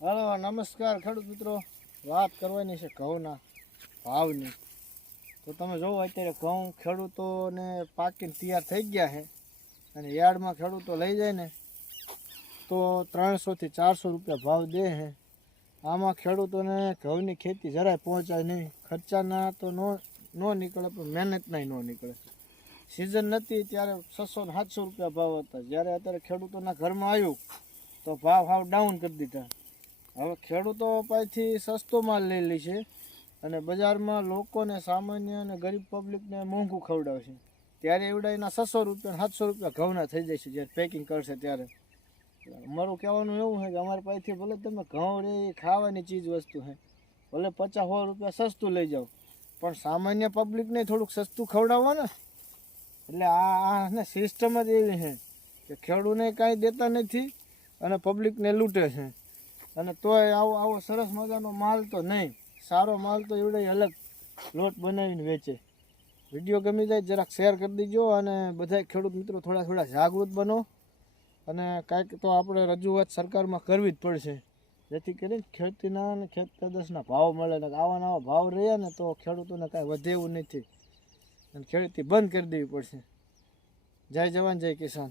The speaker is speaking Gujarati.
હલો નમસ્કાર ખેડૂત મિત્રો, વાત કરવાની છે ઘઉંના ભાવની. તો તમે જોવો અત્યારે ઘઉં ખેડૂતોને પાકીને તૈયાર થઈ ગયા છે અને યાર્ડમાં ખેડૂતો લઈ જાય ને તો 300 થી 400 રૂપિયા ભાવ દે છે. આમાં ખેડૂતોને ઘઉંની ખેતી જરાય પહોંચાય નહીં, ખર્ચાના તો નો નીકળે પણ મહેનતના ન નીકળે. સિઝન નથી ત્યારે 600 ને 700 રૂપિયા ભાવ હતા, જ્યારે અત્યારે ખેડૂતોના ઘરમાં આવ્યું તો ભાવ ડાઉન કરી દીધા. હવે ખેડૂતો પાસેથી સસ્તો માલ લઈ લે છે અને બજારમાં લોકોને સામાન્ય અને ગરીબ પબ્લિકને મોંઘું ખવડાવશે. ત્યારે એવડા એના 600 રૂપિયા 700 રૂપિયા ઘઉંના થઈ જાય છે જ્યારે પેકિંગ કરશે ત્યારે. અમારું કહેવાનું એવું છે કે અમારી પાસેથી ભલે તમે ઘઉં રે એ ખાવાની ચીજ વસ્તુ છે, ભલે 50-100 રૂપિયા સસ્તું લઈ જાઓ, પણ સામાન્ય પબ્લિકને થોડુંક સસ્તું ખવડાવો ને. એટલે આ સિસ્ટમ જ એવી છે કે ખેડૂતને કાંઈ દેતા નથી અને પબ્લિકને લૂંટે છે. અને તોય આવો સરસ મજાનો માલ તો નહીં, સારો માલ તો એવડે અલગ લોટ બનાવીને વેચે. વિડીયો ગમી જાય જરાક શેર કરી દીજો અને બધા ખેડૂત મિત્રો થોડા જાગૃત બનો અને કાંઈક તો આપણે રજૂઆત સરકારમાં કરવી જ પડશે, જેથી કરીને ખેતીના અને ખેત પેદાશના ભાવ મળે. ને આવા નવા ભાવ રહ્યા ને તો ખેડૂતોને કાંઈ વધે એવું નથી અને ખેતી બંધ કરી દેવી પડશે. જય જવાન જય કિસાન.